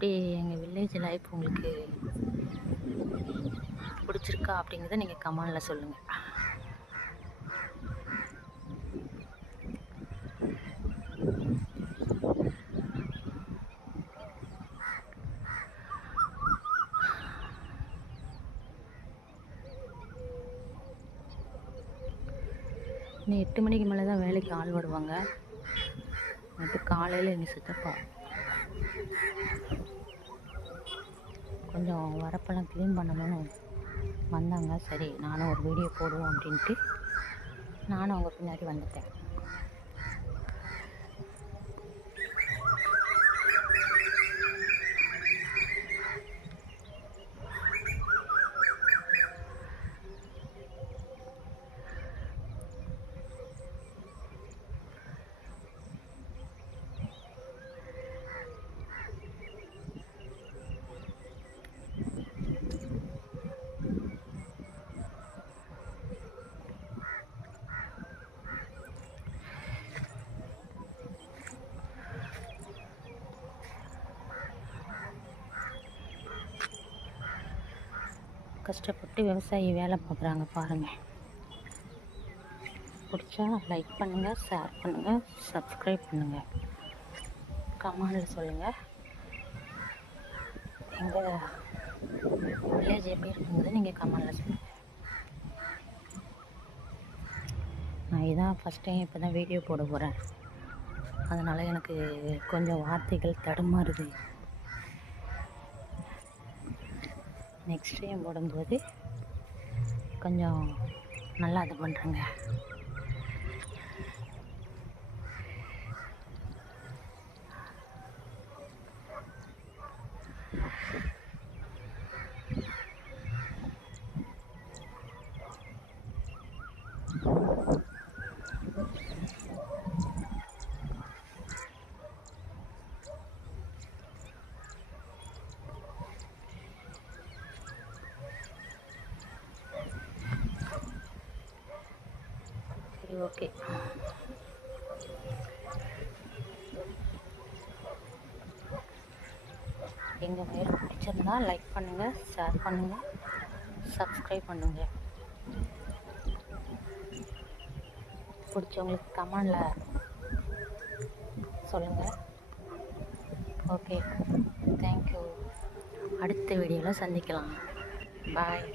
எப்படி எங்கள் village life உங்களுக்கு பிடிச்சிருக்கா அப்படிங்கிறத நீங்கள் கமெண்டில் சொல்லுங்கள். இன்னும் 8 மணிக்கு மேலே தான் வேலைக்கு ஆள் வருவாங்க. நேற்று காலையில் எங்கள் சித்தப்பா கொஞ்சம் வரப்பெல்லாம் க்ளீன் பண்ணணும்னு வந்தாங்க. சரி நானும் ஒரு வீடியோ போடுவோம் அப்படின்ட்டு நானும் அவங்க பின்னாடி வந்துட்டேன். கஷ்டப்பட்டு விவசாயி வேலை பார்க்குறாங்க பாருங்கள். பிடிச்சா லைக் பண்ணுங்கள், ஷேர் பண்ணுங்கள், சப்ஸ்கிரைப் பண்ணுங்கள், கமெண்டில் சொல்லுங்கள். எங்கள் வில்லேஜ் எப்படி இருக்குங்கிறது நீங்கள் கமெண்டில் சொல்லுங்கள். நான் இதான் ஃபஸ்ட் டைம் இப்போ தான் வீடியோ போட போகிறேன். அதனால் எனக்கு கொஞ்சம் வார்த்தைகள் தடுமாறுது. நெக்ஸ்ட் டைம் போடும்போது கொஞ்சம் நல்லா இது பண்ணுறேங்க. சரி, ஓகே. எங்கள் வீடியோ பிடிச்சிருந்தா லைக் பண்ணுங்கள், ஷேர் பண்ணுங்கள், சப்ஸ்கிரைப் பண்ணுங்கள். பிடிச்சவங்களுக்கு கமெண்டில் சொல்லுங்கள். Okay, thank you. அடுத்த வீடியோவில் சந்திக்கலாம். பாய்.